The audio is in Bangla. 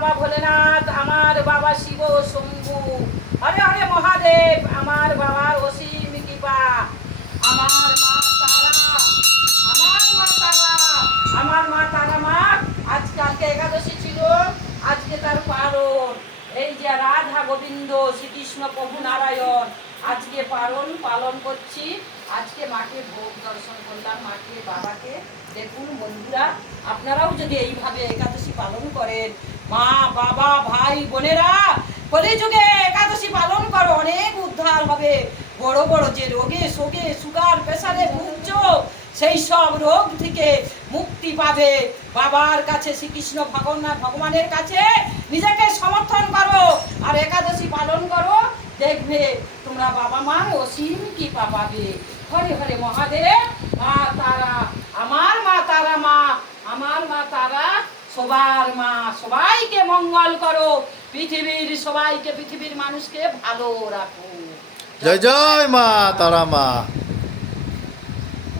বাবা ভোলেনাথ, আমার বাবা শিব শম্ভু, হরে হরে মহাদেব, আমার বাবার অসীম কৃপা, আমার মা তারা, আমার মা তারা, আমার মা তারা মা। আজকে একাদশী ছিল, আজকে তার পালন। এই যে রাধা গোবিন্দ শ্রীকৃষ্ণ প্রভু নারায়ণ আজকে পালন করছি। আজকে মাকে ভোগ দর্শন করলাম, মাকে বাবাকে। দেখুন বন্ধুরা, আপনারাও যদি এইভাবে একাদশী পালন করেন, মা বাবা ভাই বোনেরা, কলিযুগে একাদশী পালন করো, অনেক উদ্ধার হবে। বড় বড় যে রোগে শোকে সুগার প্রেসারে ভুগছো, সেই সব রোগ থেকে মুক্তি পাবে। বাবার কাছে শ্রীকৃষ্ণ ভগবানের কাছে নিজেকে সমর্থন করো আর একাদশী পালন করো, দেখবে তোমরা বাবা মার অসীম কৃপা পাবে। হরে হরে মহাদেব। মা তারা, আমার মা তারা মা, আমার মা তারা সবার মা। সবাইকে মঙ্গল করো, পৃথিবীর সবাইকে, পৃথিবীর মানুষকে ভালো রাখো। জয় জয় মা তারা মা।